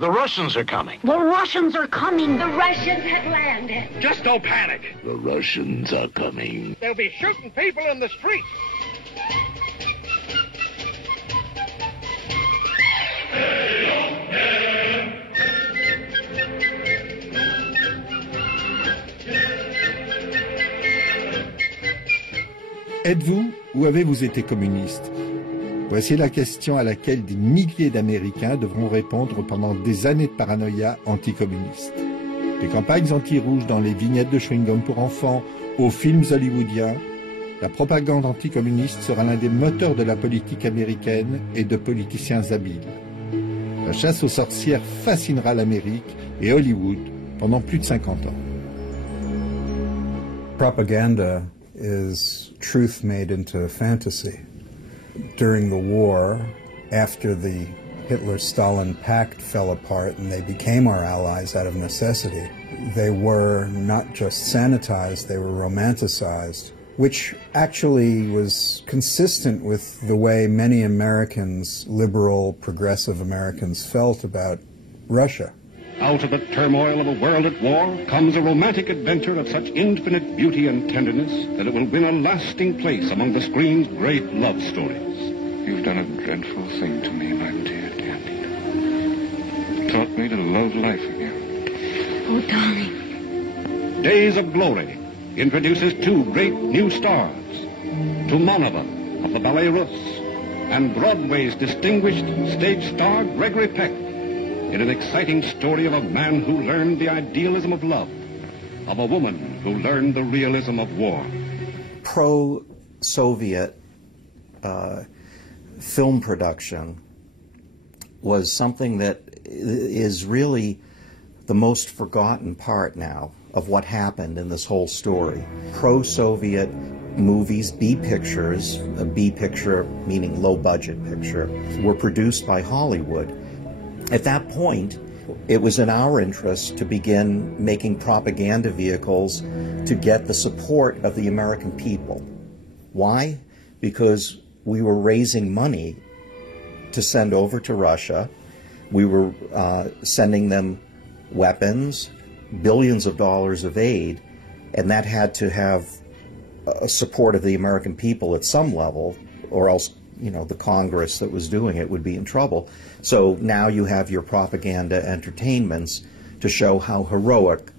The Russians are coming. The Russians are coming. The Russians have landed. Just don't panic. The Russians are coming. They'll be shooting people in the streets. Êtes-vous ou avez-vous été communiste? Voici la question à laquelle des milliers d'Américains devront répondre pendant des années de paranoïa anticommuniste. Des campagnes anti-rouges dans les vignettes de chewing-gum pour enfants aux films hollywoodiens, la propagande anticommuniste sera l'un des moteurs de la politique américaine et de politiciens habiles. La chasse aux sorcières fascinera l'Amérique et Hollywood pendant plus de 50 ans. Propaganda is truth made into fantasy. During the war, after the Hitler-Stalin pact fell apart and they became our allies out of necessity, they were not just sanitized, they were romanticized, which actually was consistent with the way many Americans, liberal, progressive Americans, felt about Russia. Out of the turmoil of a world at war comes a romantic adventure of such infinite beauty and tenderness that it will win a lasting place among the screen's great love stories. You've done a dreadful thing to me, my dear Dandy. Taught me to love life again. Oh, darling. Days of Glory introduces two great new stars, Tumanova of the Ballet Russe and Broadway's distinguished stage star Gregory Peck, in an exciting story of a man who learned the idealism of love, of a woman who learned the realism of war. Pro-Soviet film production was something that is really the most forgotten part now of what happened in this whole story. Pro-Soviet movies, B pictures, a B picture meaning low-budget picture, were produced by Hollywood. At that point, it was in our interest to begin making propaganda vehicles to get the support of the American people. Why? Because we were raising money to send over to Russia. We were sending them weapons, billions of dollars of aid, and that had to have support of the American people at some level, or else, you know, the Congress that was doing it would be in trouble. So now you have your propaganda entertainments to show how heroic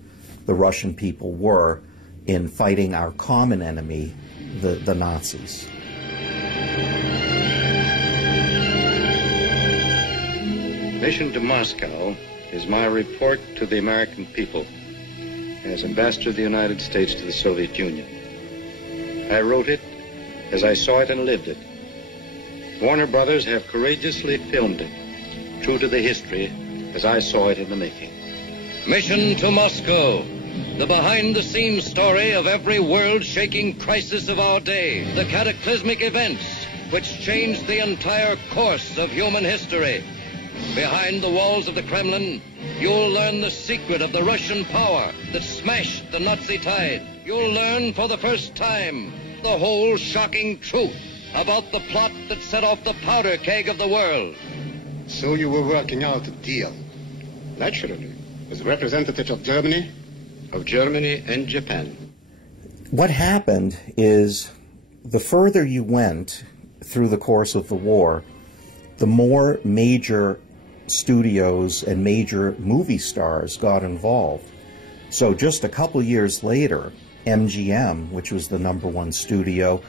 the Russian people were in fighting our common enemy, the Nazis. Mission to Moscow is my report to the American people as ambassador of the United States to the Soviet Union. I wrote it as I saw it and lived it. Warner Brothers have courageously filmed it, true to the history as I saw it in the making. Mission to Moscow, the behind-the-scenes story of every world-shaking crisis of our day, the cataclysmic events which changed the entire course of human history. Behind the walls of the Kremlin, you'll learn the secret of the Russian power that smashed the Nazi tide. You'll learn for the first time the whole shocking truth about the plot that set off the powder keg of the world. So you were working out a deal? Naturally. As representative of Germany? Of Germany and Japan. What happened is the further you went through the course of the war, the more major studios and major movie stars got involved. So just a couple years later, MGM, which was the #1 studio,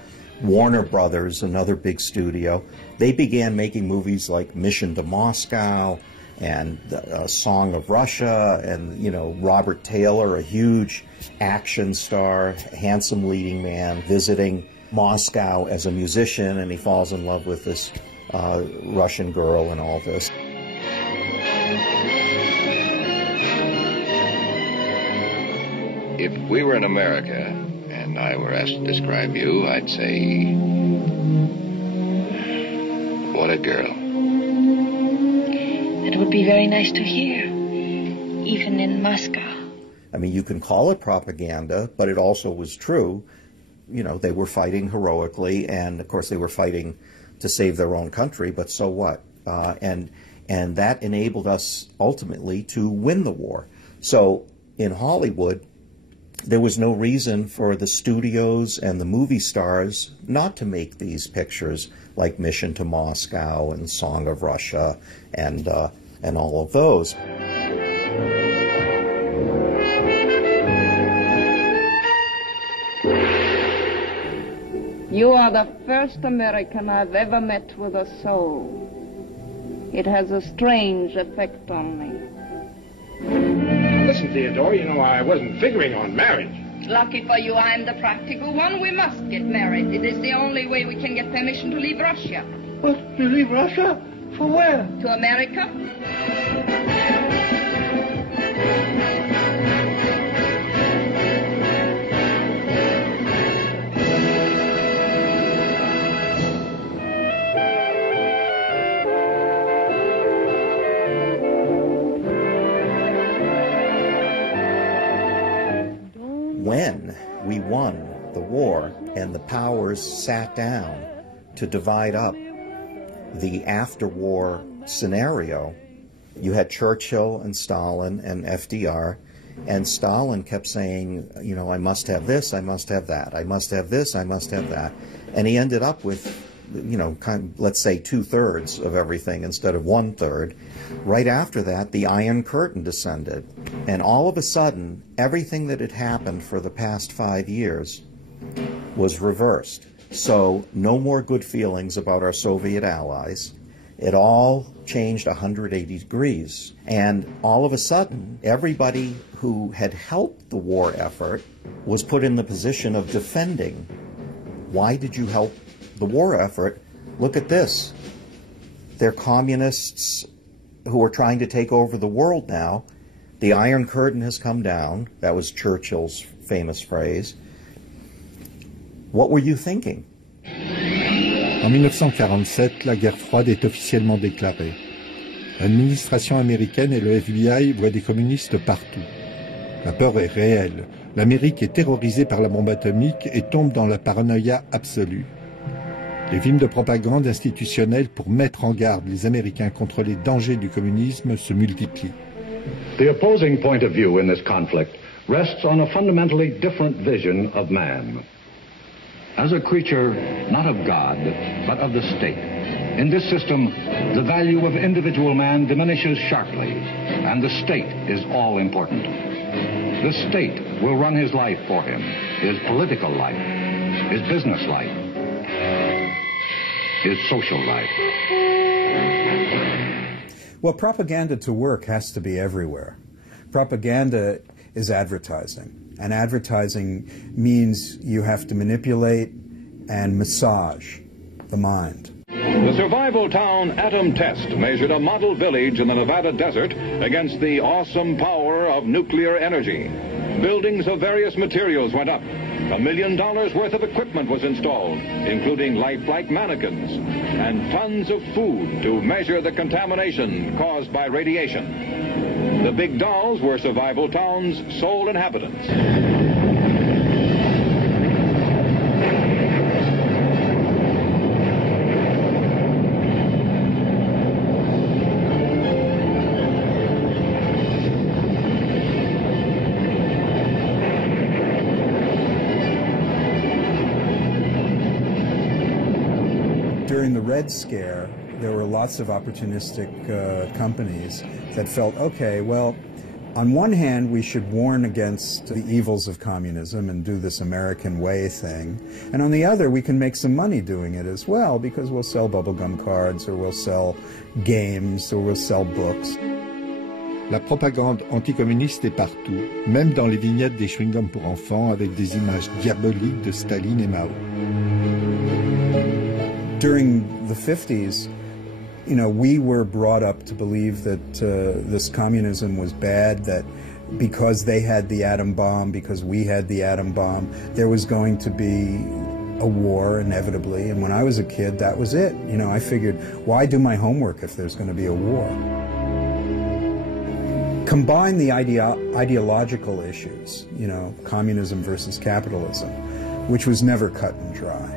Warner Brothers, another big studio, they began making movies like Mission to Moscow and Song of Russia, and, you know, Robert Taylor, a huge action star, handsome leading man, visiting Moscow as a musician, and he falls in love with this Russian girl and all this. If we were in America and I were asked to describe you, I'd say, what a girl. That would be very nice to hear, even in Moscow. I mean, you can call it propaganda, but it also was true. You know, they were fighting heroically, and of course they were fighting to save their own country, but so what? and that enabled us ultimately to win the war. So in Hollywood, there was no reason for the studios and the movie stars not to make these pictures like Mission to Moscow and Song of Russia and all of those. You are the first American I've ever met with a soul. It has a strange effect on me. Listen, Theodore, you know, I wasn't figuring on marriage. Lucky for you, I'm the practical one. We must get married. It is the only way we can get permission to leave Russia. What? You leave Russia? For where? To America. When we won the war and the powers sat down to divide up the after-war scenario, you had Churchill and Stalin and FDR, and Stalin kept saying, you know, I must have this, I must have that, I must have this, I must have that. And he ended up with, you know, let's say 2/3 of everything instead of 1/3. Right after that, the Iron Curtain descended. And all of a sudden, everything that had happened for the past 5 years was reversed. So no more good feelings about our Soviet allies. It all changed 180 degrees. And all of a sudden, everybody who had helped the war effort was put in the position of defending. Why did you help the war effort? Look at this. They're communists who are trying to take over the world now. The Iron Curtain has come down. That was Churchill's famous phrase. What were you thinking? En 1947, la guerre froide est officiellement déclarée. L'administration américaine et le FBI voient des communistes partout. La peur est réelle. L'Amérique est terrorisée par la bombe atomique et tombe dans la paranoïa absolue. Les films de propagande institutionnelle pour mettre en garde les Américains contre les dangers du communisme se multiplient. The opposing point of view in this conflict rests on a fundamentally different vision of man. As a creature not of God, but of the state. In this system, the value of individual man diminishes sharply, and the state is all important. The state will run his life for him, his political life, his business life, his social life. Well, propaganda to work has to be everywhere. Propaganda is advertising, and advertising means you have to manipulate and massage the mind. The survival town Atom Test measured a model village in the Nevada desert against the awesome power of nuclear energy. Buildings of various materials went up. $1 million worth of equipment was installed, including lifelike mannequins, and tons of food to measure the contamination caused by radiation. The big dolls were survival town's sole inhabitants. During the Red Scare, there were lots of opportunistic companies that felt, okay, well, on one hand, we should warn against the evils of communism and do this American way thing. And on the other, we can make some money doing it as well, because we'll sell bubblegum cards, or we'll sell games, or we'll sell books. La propagande anticommuniste est partout, même dans les vignettes des chewing-gums pour enfants avec des images diaboliques de Staline et Mao. During the 50s, you know, we were brought up to believe that this communism was bad, that because they had the atom bomb, because we had the atom bomb, there was going to be a war inevitably. And when I was a kid, that was it. You know, I figured, why do my homework if there's going to be a war? Combine the ideological issues, you know, communism versus capitalism, which was never cut and dry,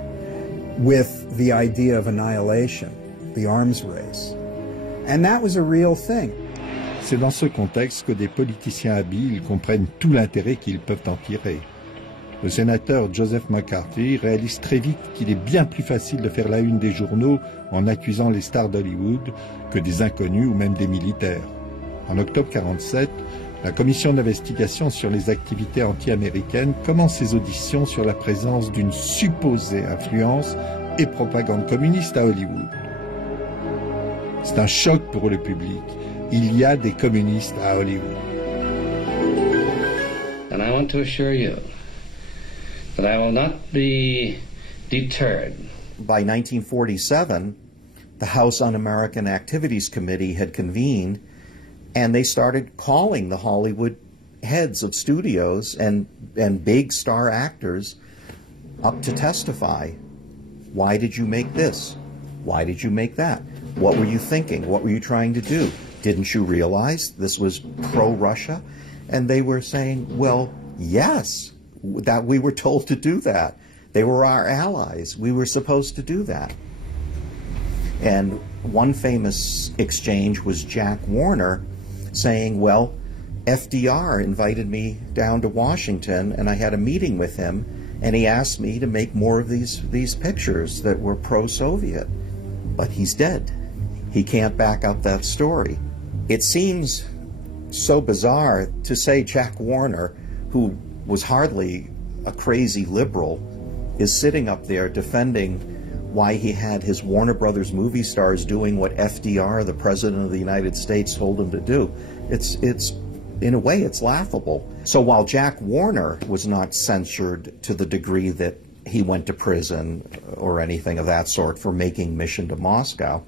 with the idea of annihilation, the arms race, And that was a real thing. C'est dans ce contexte que des politiciens habiles comprennent tout l'intérêt qu'ils peuvent en tirer. Le sénateur Joseph McCarthy réalise très vite qu'il est bien plus facile de faire la une des journaux en accusant les stars d'Hollywood que des inconnus ou même des militaires. En octobre 1947, la commission d'investigation sur les activités anti-américaines commence ses auditions sur la présence d'une supposée influence et propagande communiste à Hollywood. C'est un choc pour le public. Il y a des communistes à Hollywood. And I want to assure you that I will not be deterred. By 1947, the House Un-American Activities Committee had convened, and they started calling the Hollywood heads of studios and big star actors up to testify. Why did you make this? Why did you make that? What were you thinking? What were you trying to do? Didn't you realize this was pro-Russia? And they were saying, well, yes, that we were told to do that. They were our allies. We were supposed to do that. And one famous exchange was Jack Warner saying, well, FDR invited me down to Washington, and I had a meeting with him, and he asked me to make more of these pictures that were pro-Soviet. But he's dead. He can't back up that story. It seems so bizarre to say Jack Warner, who was hardly a crazy liberal, is sitting up there defending why he had his Warner Brothers movie stars doing what FDR, the President of the United States, told him to do. It's in a way, it's laughable. So while Jack Warner was not censured to the degree that he went to prison or anything of that sort for making Mission to Moscow,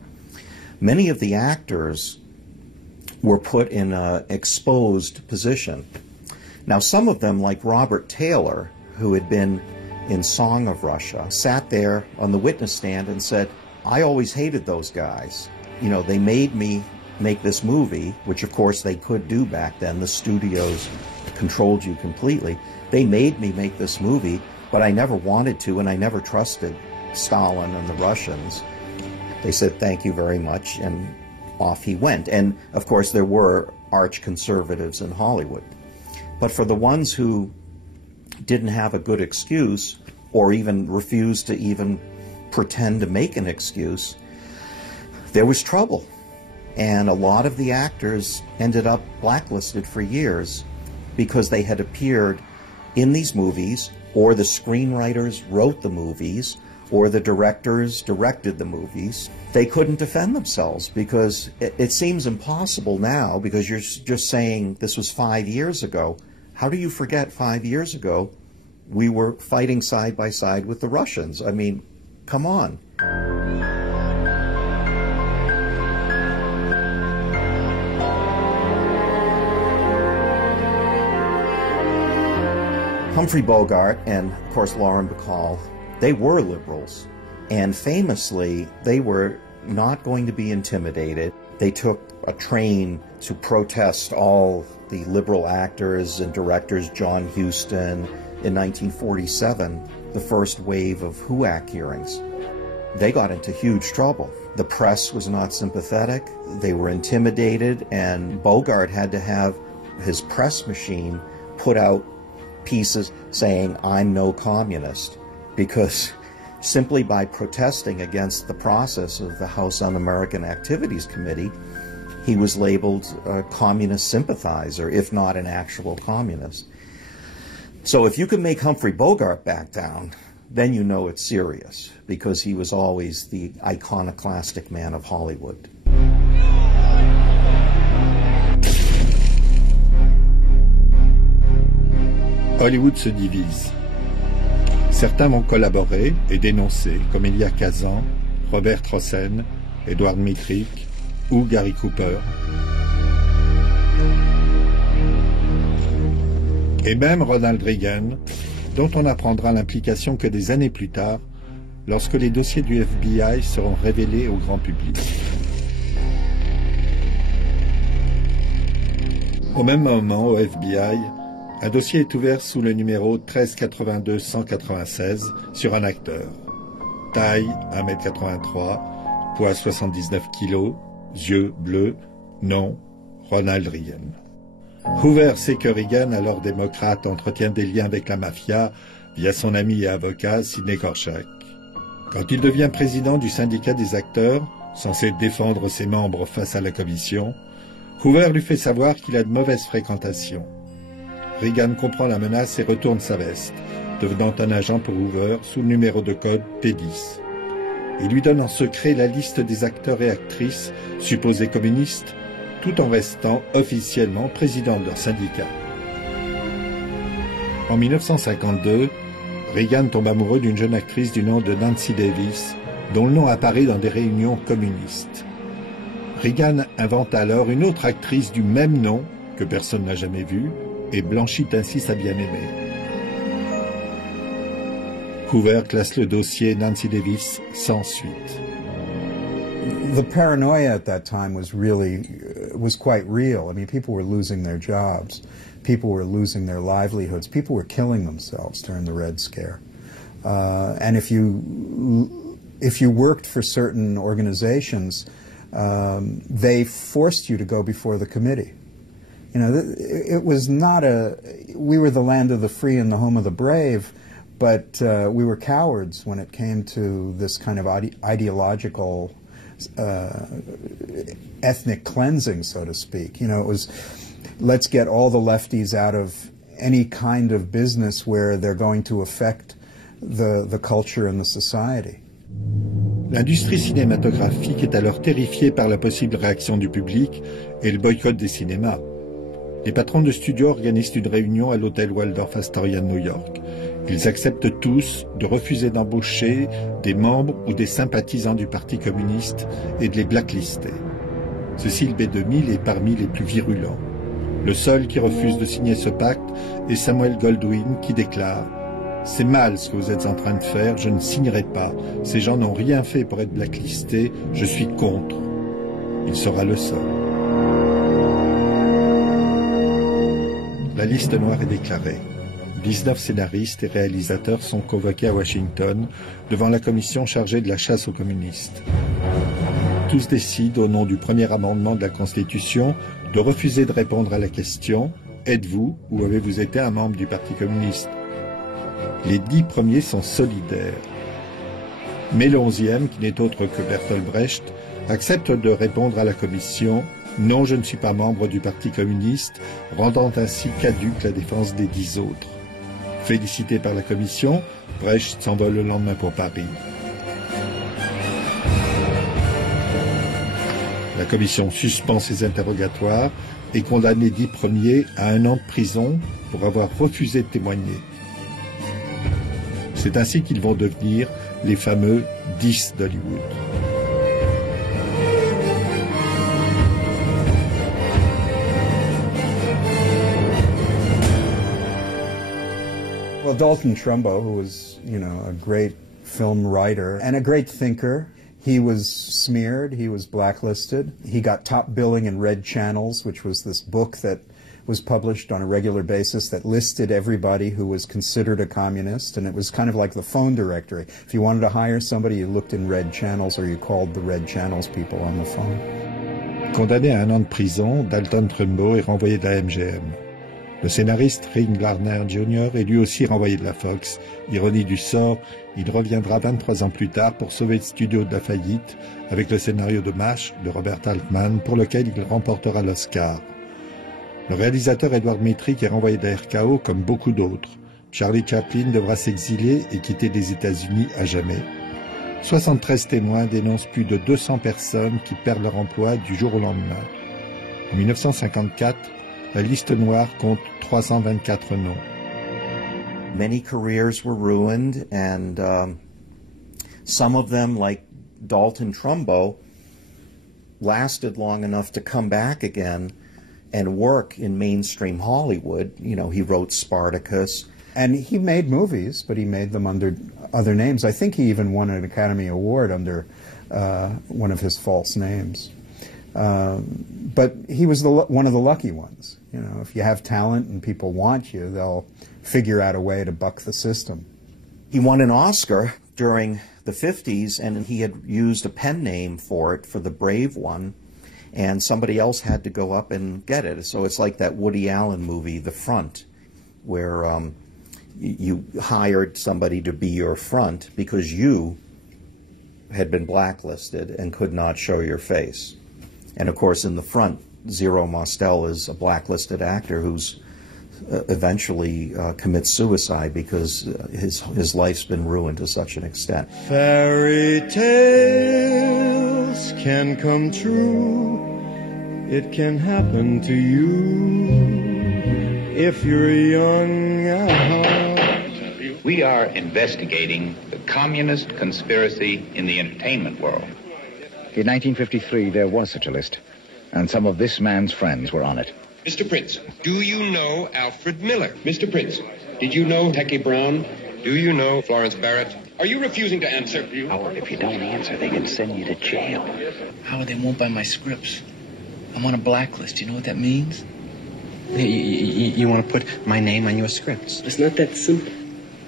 many of the actors were put in an exposed position. Now, some of them, like Robert Taylor, who had been in Song of Russia, sat there on the witness stand and said, I always hated those guys. You know, they made me make this movie, which of course they could do back then. The studios controlled you completely. They made me make this movie, but I never wanted to, and I never trusted Stalin and the Russians. They said, thank you very much, and off he went. And of course there were arch conservatives in Hollywood. But for the ones who didn't have a good excuse, or even refused to even pretend to make an excuse, there was trouble. And a lot of the actors ended up blacklisted for years because they had appeared in these movies, or the screenwriters wrote the movies, or the directors directed the movies. They couldn't defend themselves because it seems impossible now, because you're just saying this was 5 years ago. How do you forget 5 years ago we were fighting side by side with the Russians? I mean, come on. Humphrey Bogart and, of course, Lauren Bacall, they were liberals. And famously, they were not going to be intimidated. They took a train to protest all the liberal actors and directors, John Huston, in 1947, the first wave of HUAC hearings. They got into huge trouble. The press was not sympathetic. They were intimidated, and Bogart had to have his press machine put out pieces saying, I'm no communist, because simply by protesting against the process of the House Un-American Activities Committee, he was labeled a communist sympathizer, if not an actual communist. So if you can make Humphrey Bogart back down, then you know it's serious, because he was always the iconoclastic man of Hollywood. Hollywood se divise. Certains vont collaborer et dénoncer, comme Elia Kazan, Robert Rossen, Edward Mitrick ou Gary Cooper. Et même Ronald Reagan, dont on apprendra l'implication que des années plus tard, lorsque les dossiers du FBI seront révélés au grand public. Au même moment, au FBI, un dossier est ouvert sous le numéro 1382-196 sur un acteur. Taille 1,83 m, poids 79 kg, yeux bleus, non, Ronald Reagan. Hoover sait que Reagan, alors démocrate, entretient des liens avec la mafia via son ami et avocat Sidney Korshak. Quand il devient président du syndicat des acteurs, censé défendre ses membres face à la commission, Hoover lui fait savoir qu'il a de mauvaises fréquentations. Reagan comprend la menace et retourne sa veste, devenant un agent pour Hoover sous le numéro de code T10. Il lui donne en secret la liste des acteurs et actrices supposés communistes, tout en restant officiellement président de leur syndicat. En 1952, Reagan tombe amoureux d'une jeune actrice du nom de Nancy Davis, dont le nom apparaît dans des réunions communistes. Reagan invente alors une autre actrice du même nom, que personne n'a jamais vue, et blanchit ainsi sa bien-aimée. Hoover classe le dossier Nancy Davis sans suite. The paranoia at that time was quite real. I mean, people were losing their jobs. People were losing their livelihoods. People were killing themselves during the Red Scare. And if you worked for certain organizations, they forced you to go before the committee. You know, it was not we were the land of the free and the home of the brave, but we were cowards when it came to this kind of ideological ethnic cleansing, so to speak. You know, it was, let's get all the lefties out of any kind of business where they're going to affect the culture and the society. L'industrie cinématographique est alors terrifiée par la possible réaction du public et le boycott des cinémas. Les patrons de studio organisent une réunion à l'hôtel Waldorf Astoria de New York. Ils acceptent tous de refuser d'embaucher des membres ou des sympathisants du Parti communiste et de les blacklister. Cécile B2000 est parmi les plus virulents. Le seul qui refuse de signer ce pacte est Samuel Goldwyn qui déclare « C'est mal ce que vous êtes en train de faire, je ne signerai pas. Ces gens n'ont rien fait pour être blacklistés, je suis contre. » Il sera le seul. La liste noire est déclarée. 19 scénaristes et réalisateurs sont convoqués à Washington devant la commission chargée de la chasse aux communistes. Tous décident, au nom du premier amendement de la Constitution, de refuser de répondre à la question « Êtes-vous ou avez-vous été un membre du Parti communiste ?» Les 10 premiers sont solidaires. Mais le 11e, qui n'est autre que Bertolt Brecht, accepte de répondre à la commission « Non, je ne suis pas membre du Parti communiste », rendant ainsi caduque la défense des 10 autres. Félicité par la commission, Brecht s'envole le lendemain pour Paris. La commission suspend ses interrogatoires et condamne les 10 premiers à 1 an de prison pour avoir refusé de témoigner. C'est ainsi qu'ils vont devenir les fameux 10 d'Hollywood. Well, Dalton Trumbo, who was, you know, a great film writer and a great thinker, he was smeared, he was blacklisted. He got top billing in Red Channels, which was this book that was published on a regular basis that listed everybody who was considered a communist, and it was kind of like the phone directory. If you wanted to hire somebody, you looked in Red Channels or you called the Red Channels people on the phone. Condamné à 1 an de prison, Dalton Trumbo est renvoyé de la MGM. Le scénariste Ring Lardner Jr. est lui aussi renvoyé de la Fox. Ironie du sort, il reviendra 23 ans plus tard pour sauver le studio de la faillite avec le scénario de MASH de Robert Altman pour lequel il remportera l'Oscar. Le réalisateur Edward Metrick est renvoyé de la RKO comme beaucoup d'autres. Charlie Chaplin devra s'exiler et quitter les États-Unis à jamais. 73 témoins dénoncent plus de 200 personnes qui perdent leur emploi du jour au lendemain. En 1954, la liste noire compte 324 noms. Many careers were ruined, and some of them, like Dalton Trumbo, lasted long enough to come back again and work in mainstream Hollywood. You know, he wrote Spartacus. And he made movies, but he made them under other names. I think he even won an Academy Award under one of his false names. But he was one of the lucky ones. You know, if you have talent and people want you, they'll figure out a way to buck the system. He won an Oscar during the 50s, and he had used a pen name for it, for The Brave One. and somebody else had to go up and get it. So it's like that Woody Allen movie, The Front, where you hired somebody to be your front because you had been blacklisted and could not show your face. And of course, in The Front, Zero Mostel is a blacklisted actor who's eventually commits suicide because his life's been ruined to such an extent. Fairy tales can come true. It can happen to you if you're young at heart. We are investigating the communist conspiracy in the entertainment world. In 1953, there was such a list, and some of this man's friends were on it. Mr. Prince, do you know Alfred Miller? Mr. Prince, did you know Hecky Brown? Do you know Florence Barrett? Are you refusing to answer? Howard, if you don't answer, they can send you to jail. Howard, they won't buy my scripts. I'm on a blacklist. You know what that means? You want to put my name on your scripts? It's not that simple.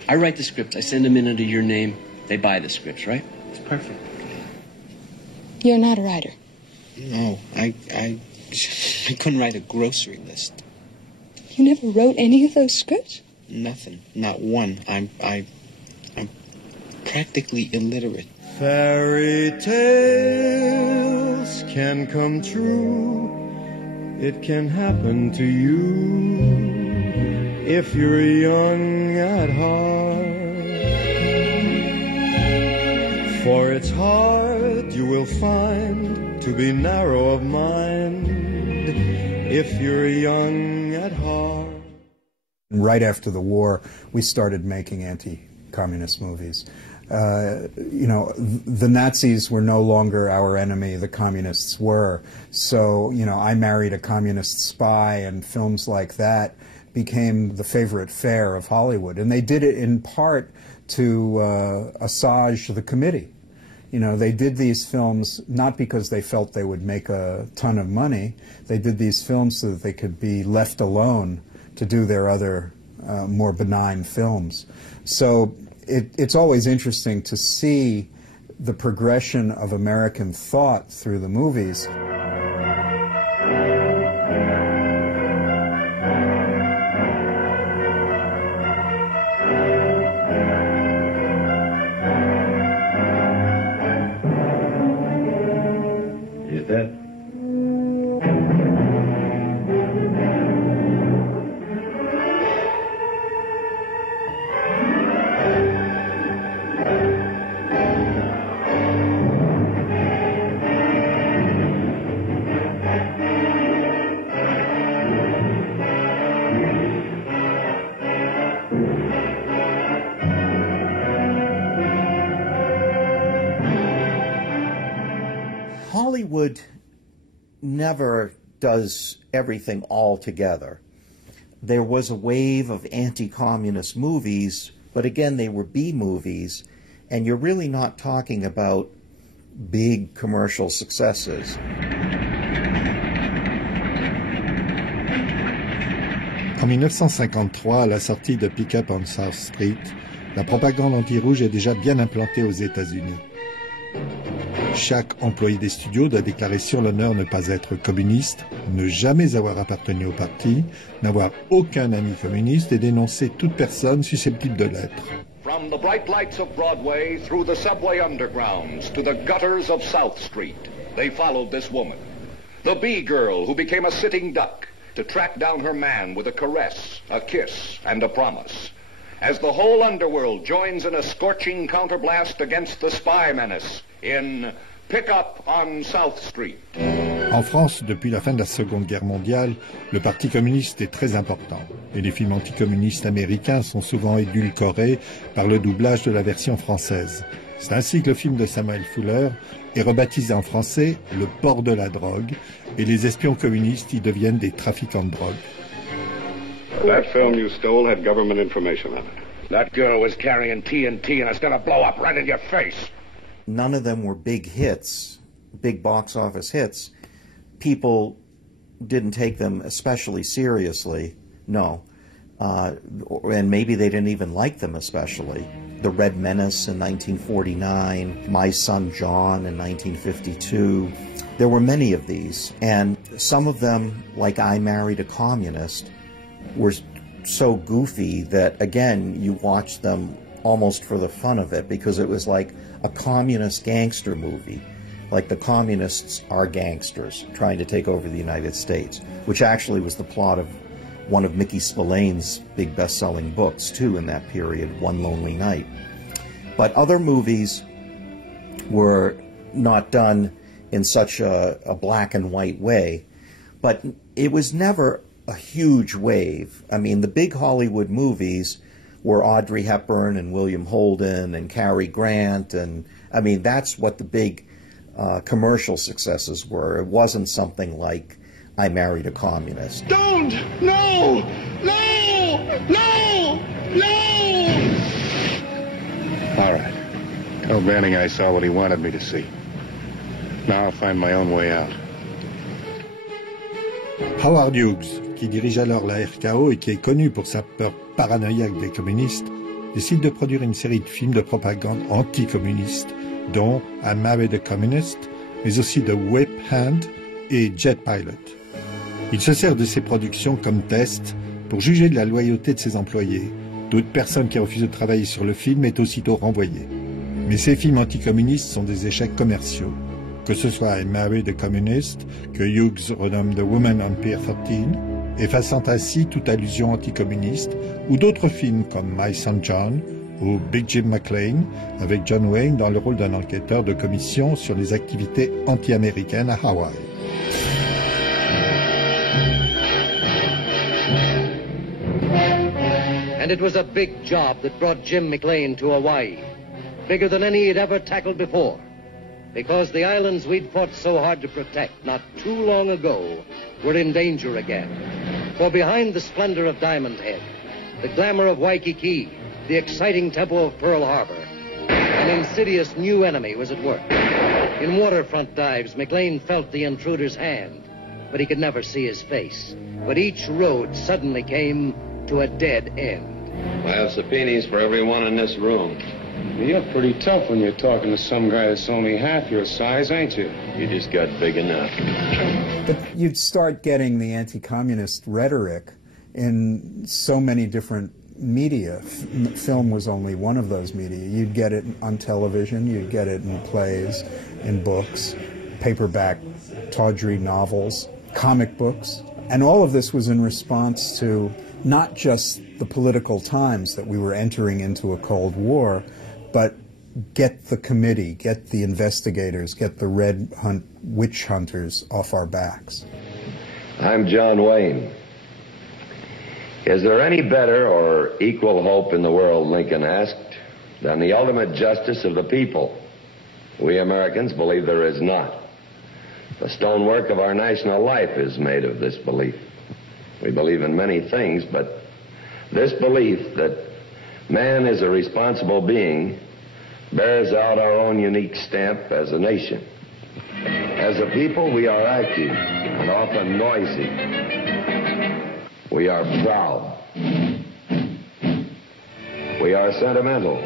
I write the scripts. I send them in under your name. They buy the scripts, right? It's perfect. You're not a writer. No, I couldn't write a grocery list. You never wrote any of those scripts? Nothing. Not one. I'm practically illiterate. Fairy tales can come true. It can happen to you if you're young at heart. For it's hard, you will find, to be narrow of mind if you're young at heart. Right after the war, we started making anti-communist movies. You know, the Nazis were no longer our enemy, the communists were. So, you know, I Married a Communist Spy and films like that became the favorite fare of Hollywood. And they did it in part to assuage the committee. You know, they did these films not because they felt they would make a ton of money. They did these films so that they could be left alone to do their other more benign films. So it's always interesting to see the progression of American thought through the movies. Is that? Hollywood never does everything all together. There was a wave of anti-communist movies, but again, they were B movies, and you're really not talking about big commercial successes. En 1953, à la sortie de Pick-up on South Street, la propagande anti-rouge est déjà bien implantée aux États-Unis. Chaque employé des studios doit déclarer sur l'honneur ne pas être communiste, ne jamais avoir appartenu au parti, n'avoir aucun ami communiste et dénoncer toute personne susceptible de l'être. From the bright lights of Broadway through the subway undergrounds to the gutters of South Street, they followed this woman, the bee girl who became a sitting duck, to track down her man with a caress, a kiss, and a promise. As the whole underworld joins in a scorching counterblast against the spy menace in Pick-up on South Street. En France, depuis la fin de la Seconde Guerre mondiale, le Parti communiste est très important. Et les films anticommunistes américains sont souvent édulcorés par le doublage de la version française. C'est ainsi que le film de Samuel Fuller est rebaptisé en français « Le port de la drogue » et les espions communistes y deviennent des trafiquants de drogue. That film you stole had government information on it. That girl was carrying TNT and it's gonna blow up right in your face. None of them were big hits, big box office hits. People didn't take them especially seriously, no. And maybe they didn't even like them especially. The Red Menace in 1949, My Son John in 1952. There were many of these, and some of them, like I Married a Communist, were so goofy that, again, you watched them almost for the fun of it, because it was like a communist gangster movie. Like the communists are gangsters trying to take over the United States, which actually was the plot of one of Mickey Spillane's big best-selling books, too, in that period, One Lonely Night. But other movies were not done in such a black and white way, but it was never a huge wave. I mean, the big Hollywood movies were Audrey Hepburn and William Holden and Cary Grant, and I mean, that's what the big commercial successes were. It wasn't something like I Married a Communist. Don't! No! No! No! No! All right. Tell Banning I saw what he wanted me to see. Now I'll find my own way out. Howard Hughes, qui dirige alors la RKO et qui est connu pour sa peur paranoïaque des communistes, décide de produire une série de films de propagande anticommuniste, dont I Married a Communist, mais aussi The Whip Hand et Jet Pilot. Il se sert de ces productions comme test pour juger de la loyauté de ses employés. Toute personne qui refuse de travailler sur le film est aussitôt renvoyée. Mais ces films anticommunistes sont des échecs commerciaux. Que ce soit I Married a Communist, que Hughes renomme The Woman on Pier 13, effaçant ainsi toute allusion anticommuniste, ou d'autres films comme My Son John ou Big Jim McLean, avec John Wayne dans le rôle d'un enquêteur de commission sur les activités anti-américaines à Hawaï. And it was a big job that brought Jim McLean to Hawaii, bigger than any he'd ever tackled before, because the islands we'd fought so hard to protect not too long ago were in danger again. For behind the splendor of Diamond Head, the glamour of Waikiki, the exciting tempo of Pearl Harbor, an insidious new enemy was at work. In waterfront dives, McLean felt the intruder's hand, but he could never see his face. But each road suddenly came to a dead end. I have subpoenas for everyone in this room. You're pretty tough when you're talking to some guy that's only half your size, ain't you? You just got big enough. But you'd start getting the anti-communist rhetoric in so many different media. Film was only one of those media. You'd get it on television, you'd get it in plays, in books, paperback tawdry novels, comic books. And all of this was in response to not just the political times that we were entering into a Cold War, but get the committee, get the investigators, get the witch hunters off our backs. I'm John Wayne. Is there any better or equal hope in the world, Lincoln asked, than the ultimate justice of the people? We Americans believe there is not. The stonework of our national life is made of this belief. We believe in many things, but this belief that man is a responsible being bears out our own unique stamp as a nation. As a people, we are active and often noisy. We are proud. We are sentimental.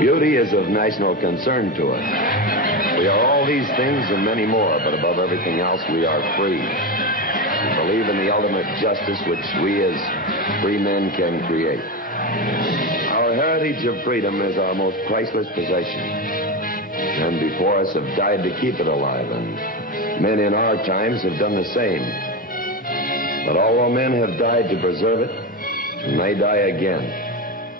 Beauty is of national concern to us. We are all these things and many more, but above everything else, we are free. We believe in the ultimate justice which we as free men can create. Our heritage of freedom is our most priceless possession. Men before us have died to keep it alive, and men in our times have done the same. But although men have died to preserve it, and they die again.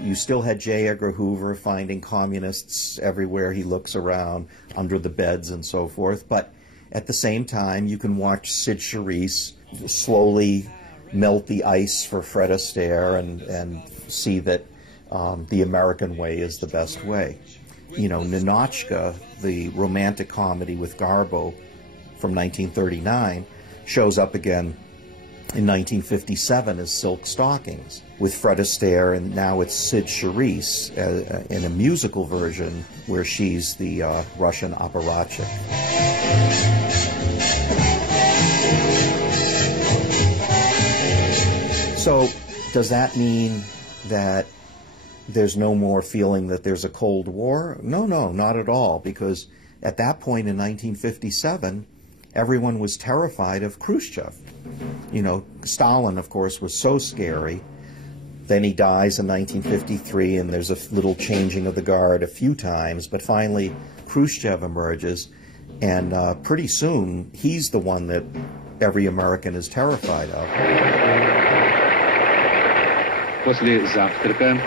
You still had J. Edgar Hoover finding communists everywhere he looks around, under the beds and so forth. But at the same time, you can watch Sid Charisse slowly melt the ice for Fred Astaire and see that the American way is the best way. You know, Ninotchka, the romantic comedy with Garbo from 1939, shows up again in 1957 as Silk Stockings with Fred Astaire, and now it's Sid Charisse in a musical version where she's the Russian apparatchik. So does that mean that there's no more feeling that there's a Cold War. No, not at all, because at that point in 1957, everyone was terrified of Khrushchev. You know, Stalin, of course, was so scary. Then he dies in 1953, and there's a little changing of the guard a few times, but finally Khrushchev emerges, and pretty soon he's the one that every American is terrified of. После завтрака,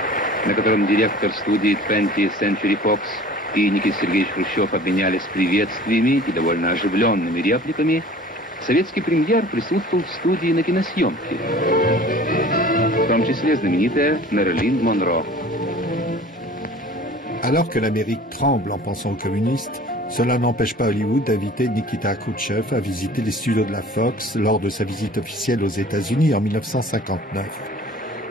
на котором директор студии 20th Century Fox и Никита Сергеевич Хрущев обменялись приветствиями и довольно оживленными репликами, советский премьер присутствовал в студии на киносъемке, в том числе знаменитая Мэрилин Монро. Alors que l'Amérique tremble en pensant aux communistes, cela n'empêche pas Hollywood d'inviter Nikita Khrouchtchev à visiter les studios de la Fox lors de sa visite officielle aux États-Unis en 1959.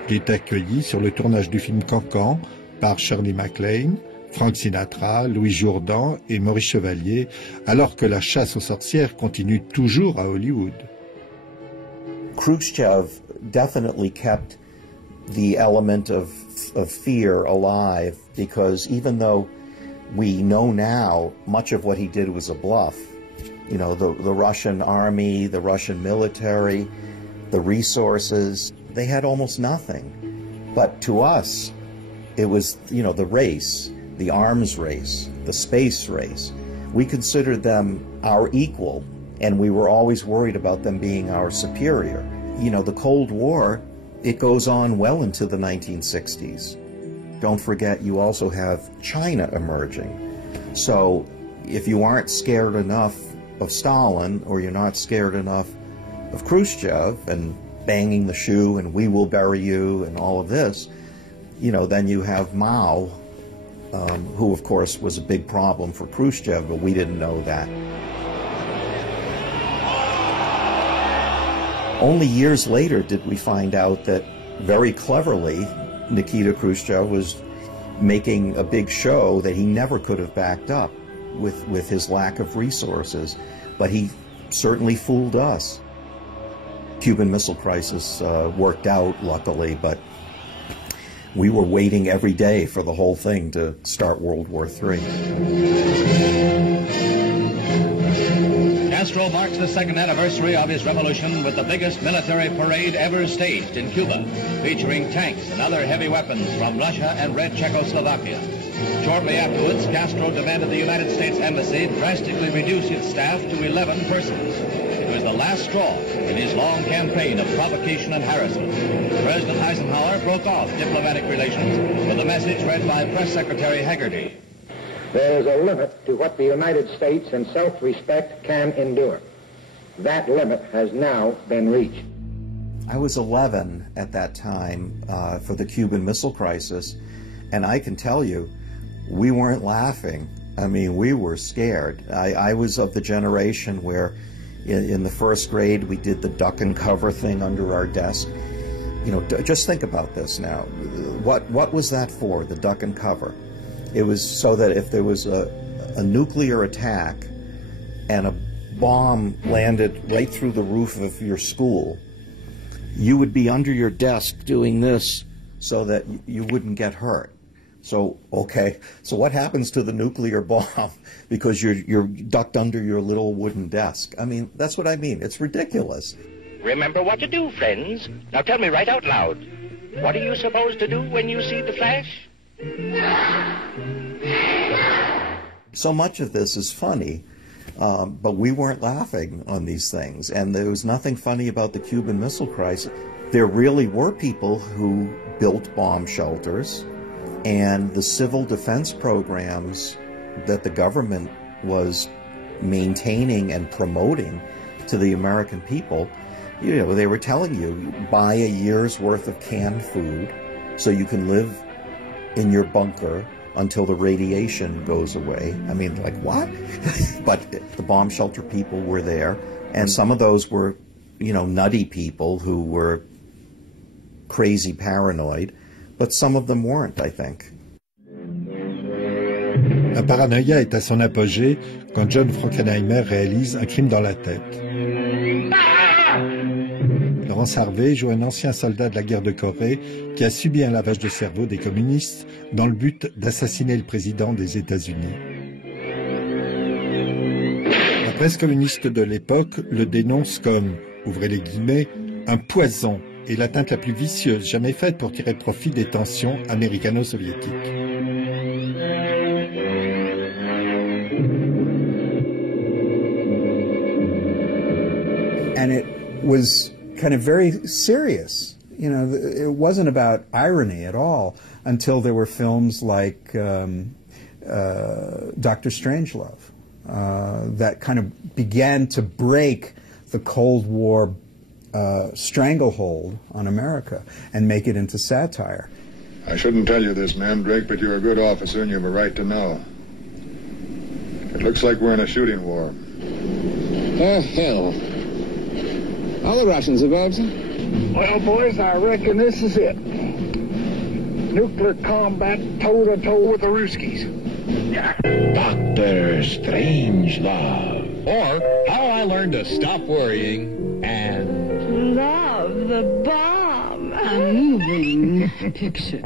Il est accueilli sur le tournage du film Cancan par Shirley MacLaine, Frank Sinatra, Louis Jourdan et Maurice Chevalier, alors que la chasse aux sorcières continue toujours à Hollywood. Khrushchev definitely kept the element of fear alive, because even though we know now much of what he did was a bluff, you know, the Russian army, the Russian military, the resources, they had almost nothing. But to us, it was, you know, the race, the arms race, the space race. We considered them our equal, and we were always worried about them being our superior. You know, the Cold War, it goes on well into the 1960s. Don't forget, you also have China emerging. So if you aren't scared enough of Stalin, or you're not scared enough of Khrushchev and banging the shoe and we will bury you and all of this, you know, then you have Mao, who of course was a big problem for Khrushchev, but we didn't know that. Only years later did we find out that, very cleverly, Nikita Khrushchev was making a big show that he never could have backed up with his lack of resources, but he certainly fooled us. Cuban Missile Crisis worked out, luckily, but we were waiting every day for the whole thing to start World War III. Castro marks the second anniversary of his revolution with the biggest military parade ever staged in Cuba, featuring tanks and other heavy weapons from Russia and Red Czechoslovakia. Shortly afterwards, Castro demanded the United States Embassy drastically reduce its staff to 11 persons. It was the last straw in his long campaign of provocation and harassment. President Eisenhower broke off diplomatic relations with a message read by Press Secretary Haggerty. There is a limit to what the United States in self-respect can endure. That limit has now been reached. I was 11 at that time for the Cuban Missile Crisis, and I can tell you, we weren't laughing. I mean, we were scared. I was of the generation where in the first grade we did the duck and cover thing under our desk. You know, just think about this now. What was that for, the duck and cover? It was so that if there was a nuclear attack and a bomb landed right through the roof of your school, you would be under your desk doing this so that you wouldn't get hurt. So, okay, so what happens to the nuclear bomb because you're ducked under your little wooden desk? I mean, that's what I mean. It's ridiculous. Remember what to do, friends. Now tell me right out loud. What are you supposed to do when you see the flash? So much of this is funny, but we weren't laughing on these things, and there was nothing funny about the Cuban Missile Crisis. There really were people who built bomb shelters, and the civil defense programs that the government was maintaining and promoting to the American people, you know, they were telling you, buy a year's worth of canned food so you can live in your bunker until the radiation goes away. I mean, like, what? But the bomb shelter people were there, and some of those were, you know, nutty people who were crazy paranoid, but some of them weren't, I think. La paranoïa est à son apogée quand John Frankenheimer réalise Un crime dans la tête. Laurence Harvey joue un ancien soldat de la guerre de Corée qui a subi un lavage de cerveau des communistes dans le but d'assassiner le président des États-Unis. La presse communiste de l'époque le dénonce comme, ouvrez les guillemets, un poison et l'atteinte la plus vicieuse jamais faite pour tirer profit des tensions américano-soviétiques. And it was kind of very serious. You know, it wasn't about irony at all until there were films like Dr. Strangelove that kind of began to break the Cold War stranglehold on America and make it into satire. I shouldn't tell you this, Mandrake, but you're a good officer and you have a right to know. It looks like we're in a shooting war. Oh, hell. All the Russians have absent. Well, boys, I reckon this is it. Nuclear combat toe-to-toe with the Ruskies. Dr. Strangelove. Or How I Learned to Stop Worrying and Love the Bomb. A moving picture.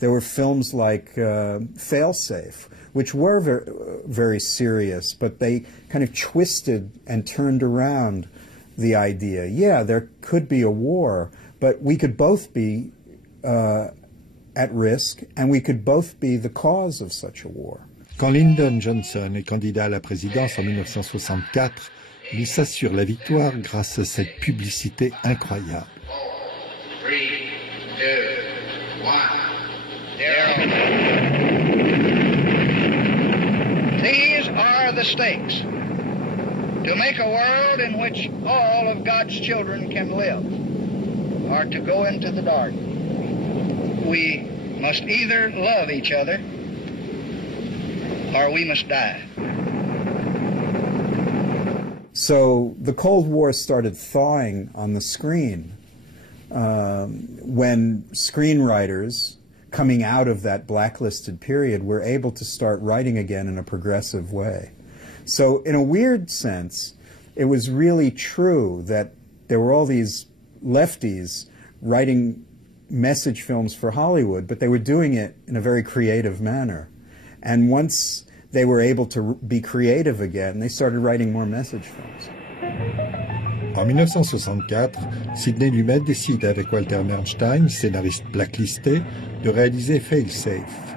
There were films like Failsafe, which were very serious, but they kind of twisted and turned around the idea. Yeah, there could be a war, but we could both be at risk, and we could both be the cause of such a war. Quand Lyndon Johnson est candidat à la présidence en 1964, il s'assure la victoire grâce à cette publicité incroyable. 3, 2, 1, 0. These are the stakes. To make a world in which all of God's children can live, or to go into the dark. We must either love each other, or we must die. So the Cold War started thawing on the screen when screenwriters coming out of that blacklisted period were able to start writing again in a progressive way. So in a weird sense, it was really true that there were all these lefties writing message films for Hollywood, but they were doing it in a very creative manner. And once they were able to be creative again, they started writing more message films. En 1964, Sidney Lumet décide avec Walter Bernstein, scénariste blacklisté, de réaliser Failsafe.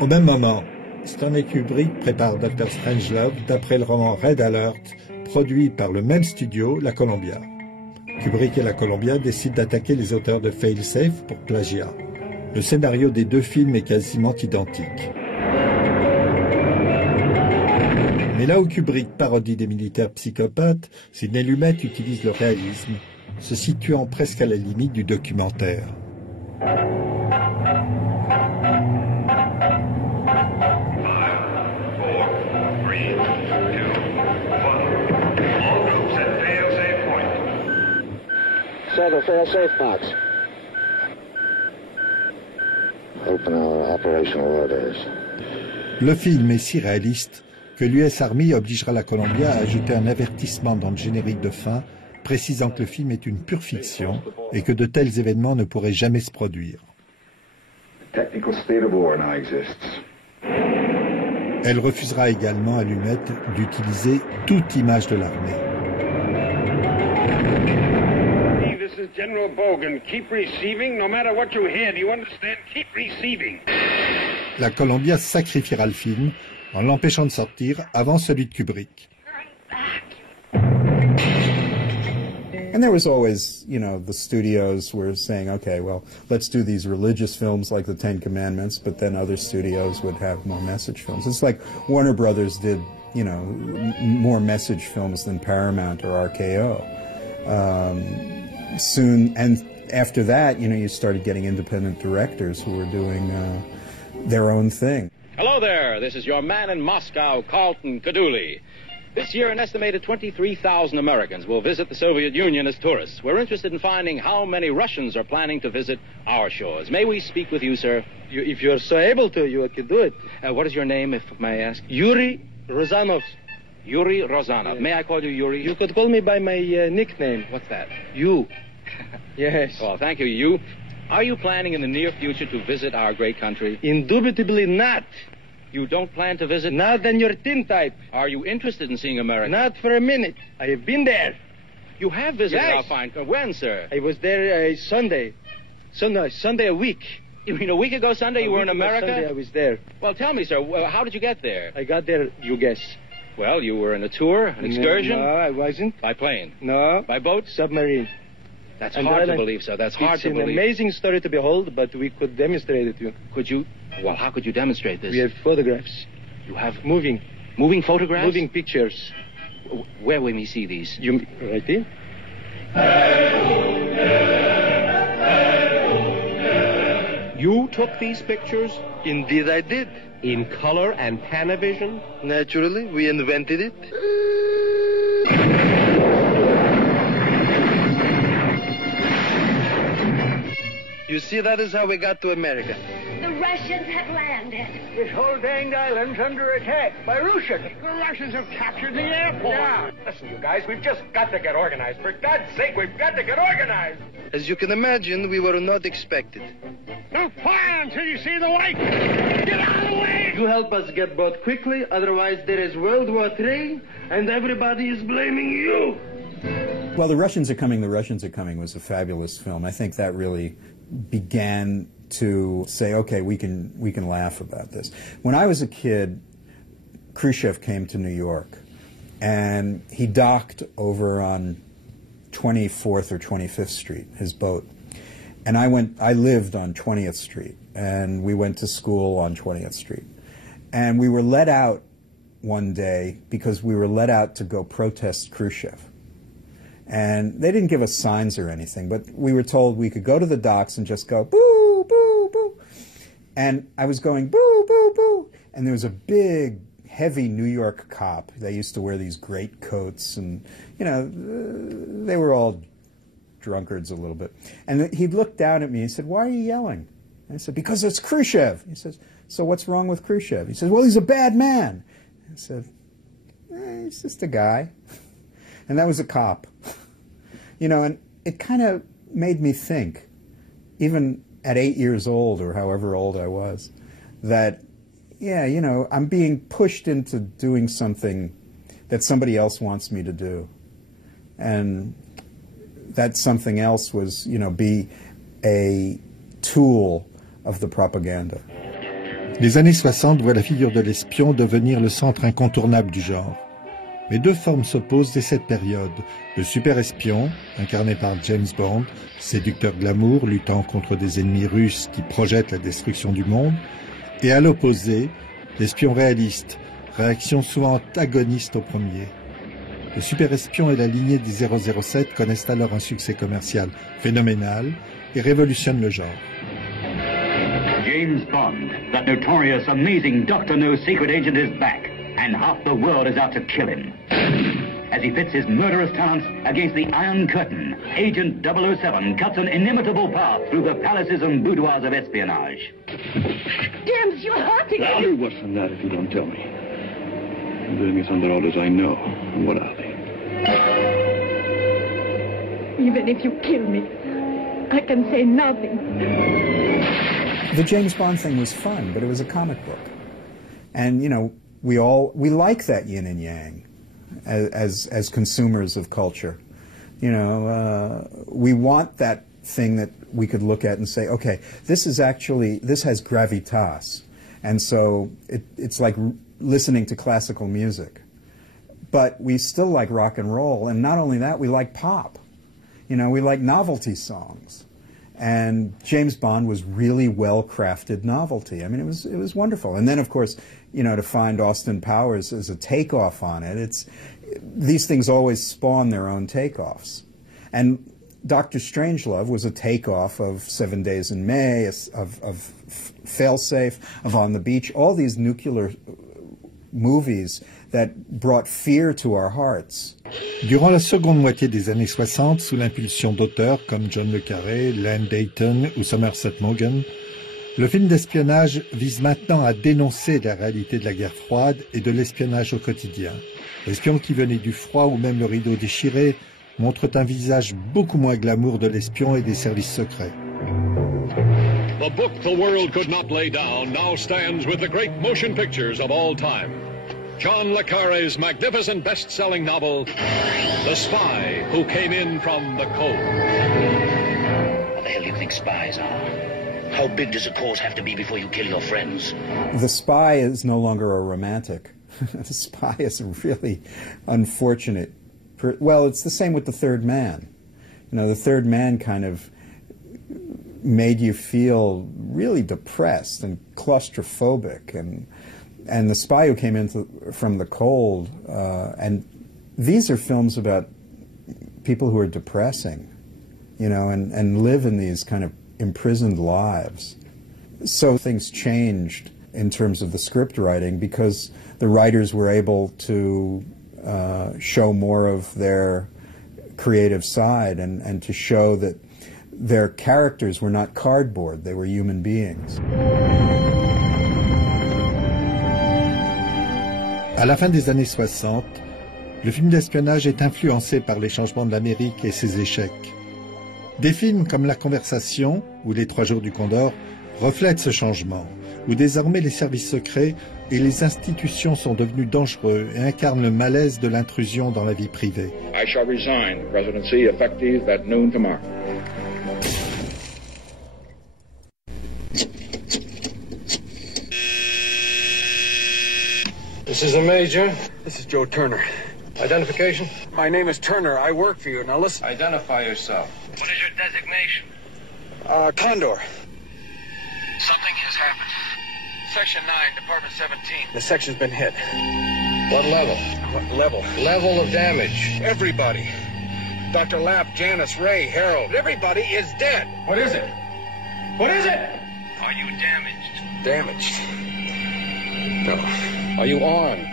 Au même moment, Stanley Kubrick prépare Dr. Strangelove d'après le roman Red Alert, produit par le même studio, la Columbia. Kubrick et la Columbia décident d'attaquer les auteurs de Failsafe pour plagiat. Le scénario des deux films est quasiment identique. Mais là où Kubrick parodie des militaires psychopathes, Sidney Lumet utilise le réalisme, se situant presque à la limite du documentaire. Set the fail-safe box. Open our operational orders. Le film est si réaliste que l'US Army obligera la Columbia à ajouter un avertissement dans le générique de fin, précisant que le film est une pure fiction et que de tels événements ne pourraient jamais se produire. Elle refusera également à Lumet d'utiliser toute image de l'armée. This is General Bogan. Keep receiving, no matter what you hear. Do you understand? Keep receiving. La Columbia sacrifiera le film en l'empêchant de sortir avant celui de Kubrick. And there was always, you know, the studios were saying, okay, well, let's do these religious films like the Ten Commandments, but then other studios would have more message films. It's like Warner Brothers did, you know, more message films than Paramount or RKO. Soon, and after that, you know, you started getting independent directors who were doing their own thing. Hello there, this is your man in Moscow, Carlton Kaduli. This year, an estimated 23,000 Americans will visit the Soviet Union as tourists. We're interested in finding how many Russians are planning to visit our shores. May we speak with you, sir? If you're so able to, you can do it. What is your name, if I may ask? Yuri Rozanov. Yuri Rozanov. May I call you Yuri? You could call me by my nickname. What's that? You. Yes. Well, thank you, you. Are you planning in the near future to visit our great country? Indubitably not. You don't plan to visit? Not than your tintype. Are you interested in seeing America? Not for a minute. I have been there. You have visited yes. our fine country. When, sir? I was there Sunday. Sunday a week. You mean a week ago Sunday you were in America? Sunday I was there. Well, tell me, sir, how did you get there? I got there, you guess. Well, you were in a tour, an excursion? No, I wasn't. By plane? No. By boat? Submarine. That's hard to believe, sir. That's hard to believe. It's an amazing story to behold, but we could demonstrate it to you. Could you? Well, how could you demonstrate this? We have photographs. You have? Moving. Moving photographs? Moving pictures. Where will we see these? You right here? You took these pictures? Indeed I did. In color and Panavision? Naturally, we invented it. You see, that is how we got to America. The Russians have landed. This whole danged island's under attack by Russia. The Russians have captured the airport. Yeah. Listen, you guys, we've just got to get organized. For God's sake, we've got to get organized. As you can imagine, we were not expected. Don't fire until you see the light. Get out of the way! You help us get boat quickly, otherwise there is World War III, and everybody is blaming you. Well, The Russians Are Coming was a fabulous film. I think that really began to say, okay, we can laugh about this. When I was a kid, Khrushchev came to New York, and he docked over on 24th or 25th Street, his boat. And I lived on 20th Street, and we went to school on 20th Street. And we were let out one day because we were let out to go protest Khrushchev. And they didn't give us signs or anything, but we were told we could go to the docks and just go, boo, boo, boo. And I was going, boo, boo, boo. And there was a big, heavy New York cop. They used to wear these great coats, and, you know, they were all drunkards a little bit. And he looked down at me and said, why are you yelling? And I said, because it's Khrushchev. He says, so what's wrong with Khrushchev? He says, well, he's a bad man. I said, he's just a guy. And that was a cop. You know, and it kind of made me think, even at 8 years old or however old I was, that, yeah, you know, I'm being pushed into doing something that somebody else wants me to do. And that something else was, you know, be a tool of the propaganda. Les années 60 voient la figure de l'espion devenir le centre incontournable du genre. Mais deux formes s'opposent dès cette période. Le super-espion, incarné par James Bond, séducteur glamour luttant contre des ennemis russes qui projettent la destruction du monde, et à l'opposé, l'espion réaliste, réaction souvent antagoniste au premier. Le super-espion et la lignée des 007 connaissent alors un succès commercial phénoménal et révolutionnent le genre. James Bond, that notorious, amazing Dr. No secret agent is back. And half the world is out to kill him. As he pits his murderous talents against the Iron Curtain, Agent 007 cuts an inimitable path through the palaces and boudoirs of espionage. James, you're hurting me. I'll do worse than that if you don't tell me. I'm doing this under orders I know. And what are they? Even if you kill me, I can say nothing. The James Bond thing was fun, but it was a comic book. And, you know, we like that yin and yang as consumers of culture. You know, we want that thing that we could look at and say, okay, this has gravitas. And so it's like listening to classical music. But we still like rock and roll, and not only that, we like pop. You know, we like novelty songs. And James Bond was really well-crafted novelty. I mean, it was wonderful. And then, of course, you know, to find Austin Powers as a takeoff on it, these things always spawn their own takeoffs. And Dr. Strangelove was a takeoff of 7 Days in May, of Failsafe, of On the Beach, all these nuclear movies that brought fear to our hearts. Durant la seconde moitié des années 60, sous l'impulsion d'auteurs comme John le Carré, Len Dayton ou Somerset Maugham, Le film d'espionnage vise maintenant à dénoncer la réalité de la guerre froide et de l'espionnage au quotidien. L'espion qui venait du froid ou même le rideau déchiré montrent un visage beaucoup moins glamour de l'espion et des services secrets. The book the world could not lay down now stands with the great motion pictures of all time. John le Carré's magnificent best-selling novel, The Spy Who Came In From the Cold. What the hell do you think spies are? How big does a cause have to be before you kill your friends? The spy is no longer a romantic. The spy is a really unfortunate. Well, it's the same with the third man. You know, the third man kind of made you feel really depressed and claustrophobic, and the spy who came in from the cold, and these are films about people who are depressing, you know, and live in these kind of imprisoned lives. So things changed in terms of the script writing because the writers were able to show more of their creative side and to show that their characters were not cardboard, they were human beings. À la fin des années 60, le film d'espionnage est influencé par les changements de l'Amérique et ses échecs. Des films comme La Conversation ou Les 3 jours du Condor reflètent ce changement, où désormais les services secrets et les institutions sont devenus dangereux et incarnent le malaise de l'intrusion dans la vie privée. I shall resign the presidency effective at noon tomorrow. This is a major. This is Joe Turner. Identification? My name is Turner. I work for you. Now listen. Identify yourself. What is your designation? Condor. Something has happened. Section 9, Department 17. The section's been hit. What level? What level? Level of damage. Everybody. Dr. Lapp, Janice, Ray, Harold. Everybody is dead. What is it? What is it? Are you damaged? Damaged. No. Are you armed?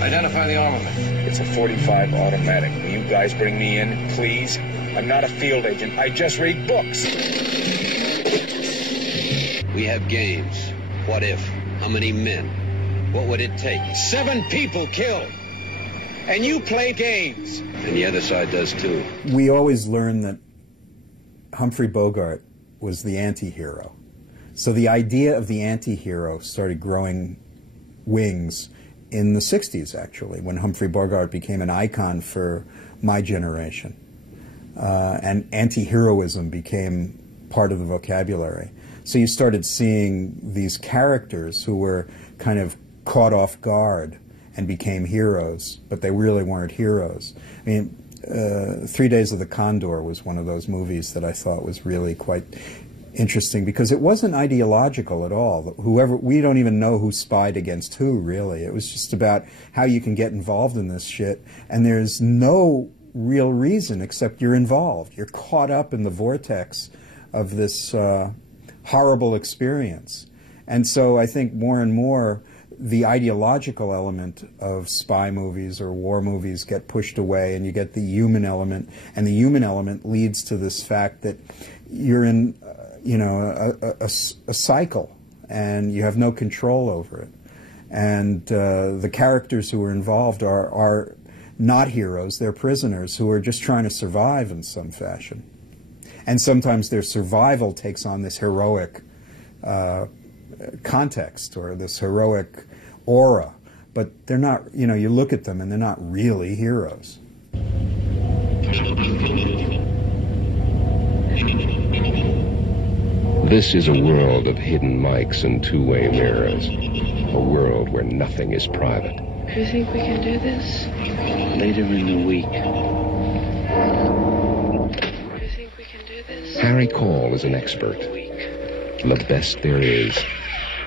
Identify the armament. It's a .45 automatic. Will you guys bring me in, please? I'm not a field agent. I just read books. We have games. What if? How many men? What would it take? 7 people killed. And you play games. And the other side does too. We always learned that Humphrey Bogart was the anti-hero. So the idea of the anti-hero started growing wings in the 60s, actually, when Humphrey Bogart became an icon for my generation. And anti-heroism became part of the vocabulary. So you started seeing these characters who were kind of caught off guard and became heroes, but they really weren't heroes. I mean, 3 Days of the Condor was one of those movies that I thought was really quite interesting because it wasn't ideological at all. We don't even know who spied against who, really. It was just about how you can get involved in this shit, and there's no real reason except you're involved. You're caught up in the vortex of this horrible experience. And so I think more and more the ideological element of spy movies or war movies get pushed away, and you get the human element, and the human element leads to this fact that you're in a cycle, and you have no control over it. And the characters who are involved are not heroes, they're prisoners who are just trying to survive in some fashion. And sometimes their survival takes on this heroic context or this heroic aura, but they're not, you look at them and they're not really heroes. This is a world of hidden mics and two-way mirrors. A world where nothing is private. Do you think we can do this? Later in the week. Do you think we can do this? Harry Call is an expert. The best there is.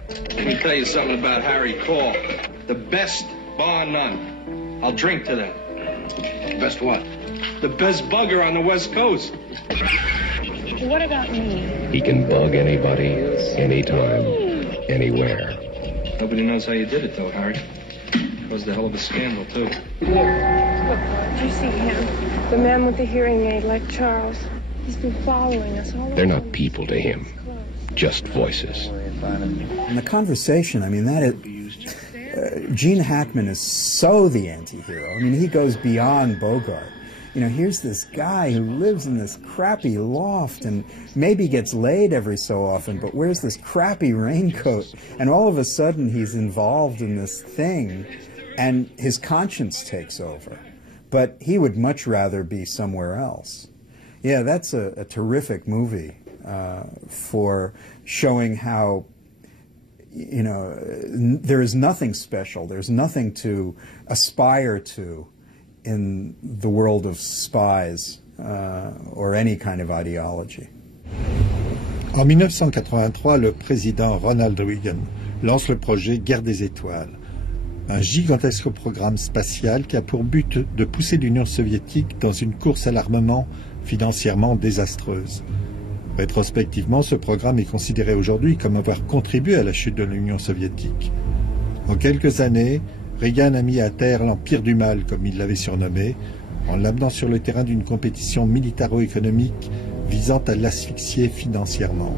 Let me tell you something about Harry Call. The best, bar none. I'll drink to that. Best what? The best bugger on the West Coast. What about me? He can bug anybody, anytime, anywhere. Nobody knows how you did it, though, Harry. Caused a hell of a scandal, too. Look, do you see him? The man with the hearing aid, like Charles. He's been following us all over. They're not people to him. just voices. And the conversation, I mean, that is, Gene Hackman is so the anti-hero. I mean, he goes beyond Bogart. You know, here's this guy who lives in this crappy loft and maybe gets laid every so often, but wears this crappy raincoat, and all of a sudden he's involved in this thing, and his conscience takes over. But he would much rather be somewhere else. Yeah, that's a terrific movie for showing how, you know, there is nothing special, there's nothing to aspire to in the world of spies or any kind of ideology. En 1983, le président Ronald Reagan lance le projet Guerre des étoiles, un gigantesque programme spatial qui a pour but de pousser l'Union soviétique dans une course à l'armement financièrement désastreuse. Rétrospectivement, ce programme est considéré aujourd'hui comme avoir contribué à la chute de l'Union soviétique. En quelques années, Reagan a mis à terre l'empire du mal, comme il l'avait surnommé, en l'amenant sur le terrain d'une compétition militaro-économique visant à l'asphyxier financièrement.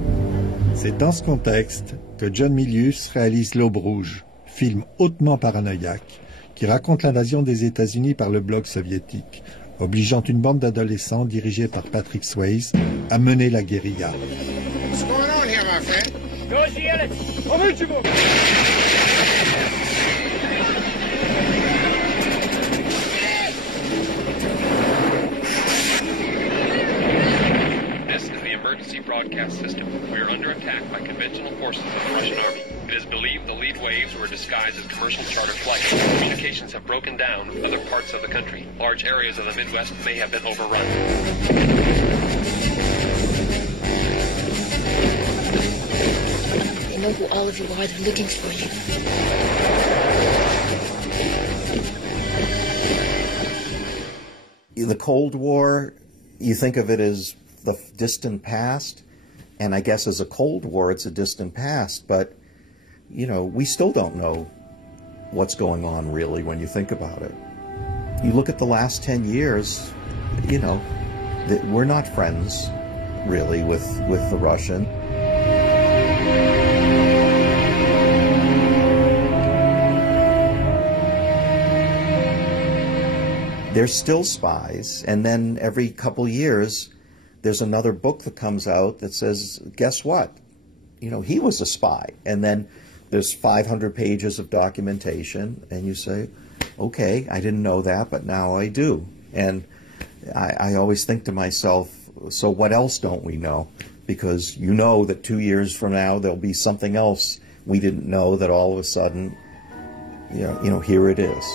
C'est dans ce contexte que John Milius réalise L'Aube rouge, film hautement paranoïaque, qui raconte l'invasion des États-Unis par le bloc soviétique, obligeant une bande d'adolescents dirigée par Patrick Swayze à mener la guérilla. What's going on here, my friend? This is the emergency broadcast system. We are under attack by conventional forces of the Russian army. It is believed the lead waves were disguised as commercial charter flights. Communications have broken down in other parts of the country. Large areas of the Midwest may have been overrun. They know who all of you are. They're looking for you. The Cold War, you think of it as the distant past, and I guess as a Cold War, it's a distant past, but, you know, we still don't know what's going on really when you think about it. You look at the last 10 years, you know, we're not friends really with the Russian. They're still spies, and then every couple years there's another book that comes out that says, guess what? You know, he was a spy. And then there's 500 pages of documentation, and you say, okay, I didn't know that, but now I do. And I always think to myself, so what else don't we know? Because you know that 2 years from now there'll be something else we didn't know that all of a sudden, you know, here it is.